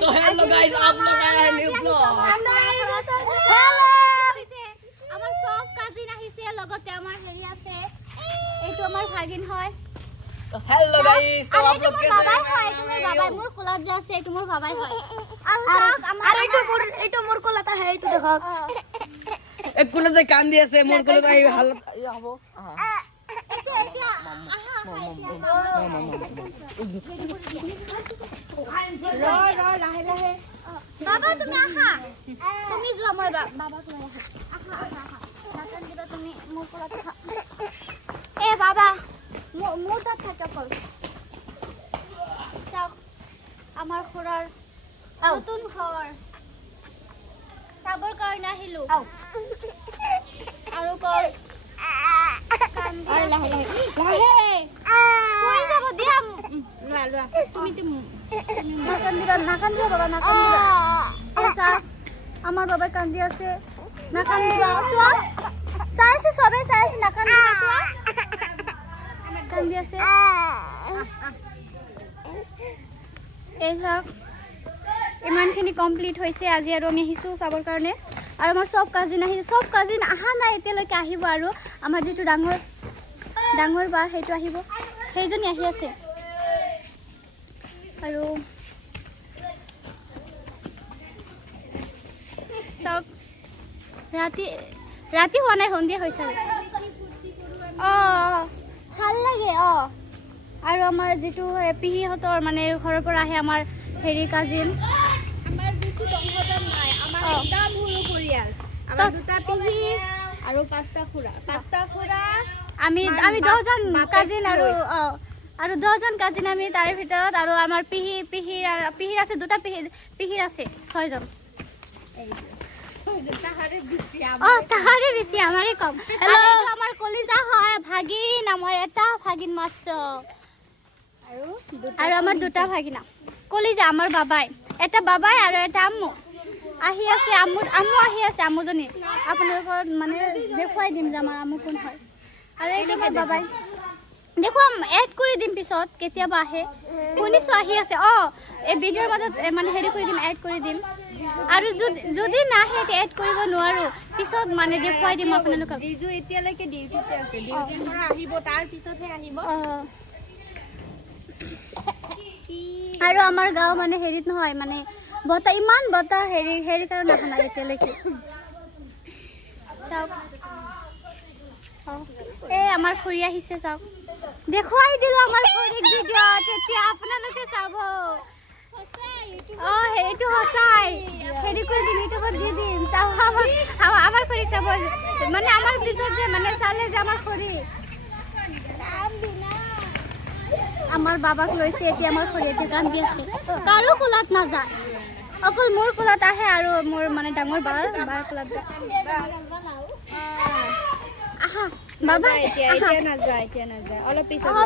तो hello guys आप लोग आए हैं न्यू ब्लॉग আমাৰ সব কাজিন আহিছে লগতে আমাৰ হেৰি আছে এইটো আমাৰ ভাগিন হয় तो हेलो गाइस तो आप लोग कैसे বাবাই হয় এইটো মোৰ বাবাই মোৰ কোলাত যে আছে এইটো মোৰ বাবাই হয় আৰু এইটো মোৰ কোলাত আছে এইটো দেখক एक কোনতে কান দি আছে মোৰ কোলে তো এই হালত হ'ব বাবা তুমি আহা তুমি যোৱা মই বাবাক লৈ আহা আহা নাকান দিবা তুমি মোৰ কোলাত এ বাবা মোৰ তাত থাকে ফল চাওক আমাৰ খুৰাৰ নতুন ঘৰ চাবৰ কাৰণে আহিলো আৰু কল লাহে কই যাব দিয়া লোৱা তুমি নাকান দিবা বাবা নাকান দিবা এসা আমাৰ বাবা কান্দি আছে নাকান দিবা চোৱা চাইছে সবে চাইছে নাকান দিবা চোৱা কান্দি আছে এসা ইমানখিনি কমপ্লিট হৈছে আজি আৰু আমি আহিছোঁ চাবৰ কাৰণে আৰু আমাৰ সব কাজিন আহিছে সব কাজিন আহা নাই এতিয়ালৈকে আহিব আৰু আমাৰ যেটো ডাঙৰ বা সেইটো আহিব সেইজনী আহি আছে আৰু সব ৰাতি হোৱা নাই সন্ধিয়া হৈছে ভাল লাগে আৰু আমাৰ যেটো পিহিহঁতৰ মানে ঘৰৰ পৰা আহে আমাৰ হেৰি কাজিন আমাৰ বেছি বংশধৰ নাই আমাৰ একদম সৰু পৰিয়াল আমাৰ দুটা পিহি আৰু পাঁচটা খুৰা আমি 10 জন কাজিন আৰু 10 জন কাজিন আমি তাৰে ভিতৰত আৰু আমাৰ পিহিৰ আছে দুটা পিহিৰ আছে 6 জন তাহাৰে বেছি আমাৰে কম এইটো আমাৰ কলিজা হয় ভাগিন আমাৰ এটা ভাগিন মাত্ৰ আৰু আমাৰ দুটা ভাগিনা কলিজা আমাৰ বাবাই এটা বাবাই আৰু এটা আম্মু আহি আছে আম্মু আহি আছে আম্মুজনী আপোনালোকৰ মানে দেখুৱাই দিম যে আমাৰ আম্মু কোন হয় আৰু এইটো আমাৰ বাবাই দেখুৱাম এড কৰি দিম পিছত কেতিয়াবা আহে শুনিছো আহি আছে এই ভিডিঅ'ৰ মাজত মানে হেৰি কৰি দিম এড কৰি দিম আৰু যদি নাহে এড কৰিব নোৱাৰো পিছত মানে দেখুৱাই দিম আপোনালোকক জিজু এতিয়ালৈকে ডিউটিতে আছে ডিউটিৰ পৰা আহিব তাৰ পিছতহে আহিব আৰু আমাৰ গাঁও মানে হেৰিত নহয় মানে ইমান বতাহ হেৰি কাৰণে নাখা নাই এতিয়ালৈকে চাওক আমাৰ খুৰী আহিছে চাওক দেখুৱাই দিলো আমাৰ খুৰীক ভিডিঅ'ত এতিয়া আপোনালোকে চাব সেইটো সঁচাই হেৰি কৰি দিম ইউটিউবত দি দিম চাব আমাৰ খুৰীক চাব মানে আমাৰ পিছত যে মানে চালে যে আমাৰ খুৰী আমাৰ বাবাক লৈছে এতিয়া আমাৰ খুৰী এতিয়া কান্দি আছে কাৰো কোলাত নাযায় অকল মোৰ কোলাত আহে আৰু মোৰ মানে ডাঙৰ বাৰ কোলাত যায় আহা বাবা এতিয়া নাযায় অলপ পিছত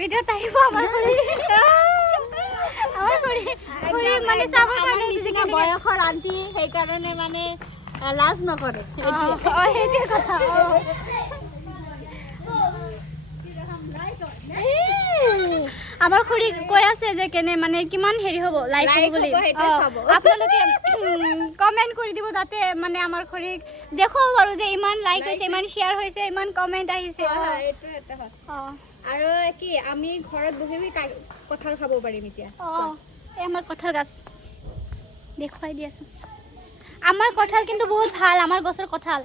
ভিডিঅ'ত আহিব আমাৰ খুৰী মানে চাবৰ কাৰণে বয়সৰ আন্টি সেইকাৰণে মানে লাজ নকৰে সেইটোৱে কথা আমাৰ খুৰী কৈ আছে যে কেনে মানে কিমান হেৰি হ'ব লাইক হ'ব বুলি আপোনালোকে কমেন্ট কৰি দিব তাতে মানে আমাৰ খুৰীক দেখুৱাও বাৰু যে ইমান লাইক হৈছে ইমান শ্বেয়াৰ হৈছে ইমান কমেন্ট আহিছে এইটো এটা আৰু কি আমি ঘৰত বহি কঁঠাল খাব পাৰিম এতিয়া এই আমাৰ কঁঠাল গাছ দেখুৱাই দি আছো আমাৰ কঁঠাল কিন্তু বহুত ভাল আমাৰ গছৰ কঁঠাল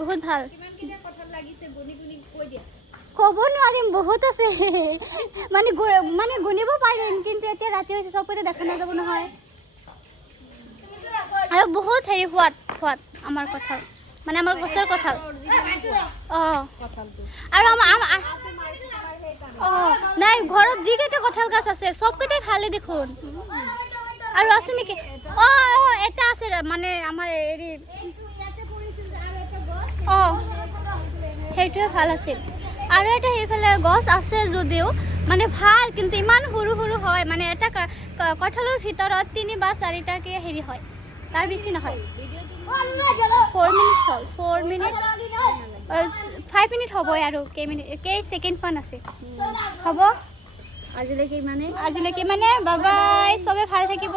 বহুত ভাল কিমান কঁঠাল লাগিছে গুনি কৈ দিয়া ক'ব নোৱাৰিম বহুত আছে মানে গুনিব পাৰিম কিন্তু এতিয়া ৰাতি হৈছে চবতে দেখা নাযাব নহয় আৰু বহুত হেৰি সোৱাদ আমাৰ কঁঠাল মানে আমাৰ গছৰ কঁঠাল আৰু নাই ঘৰত যিকেইটা কঁঠাল গাছ আছে চবকেইটাই ভালে দেখোন আৰু আছে নেকি এটা আছে মানে আমাৰ হেৰি সেইটোৱে ভাল আছিল আৰু এটা সেইফালে গছ আছে যদিও মানে ভাল কিন্তু ইমান সৰু হয় মানে এটা কঁঠালৰ ভিতৰত 3 বা 4টাকে হেৰি হয় তাৰ বেছি নহয় 4 মিনিট হ'ল 4 মিনিট 5 মিনিট হ'ব আৰু কেই ছেকেণ্ড মান আছে হ'ব আজিলৈকে মানে বাই বাই চবে ভাল থাকিব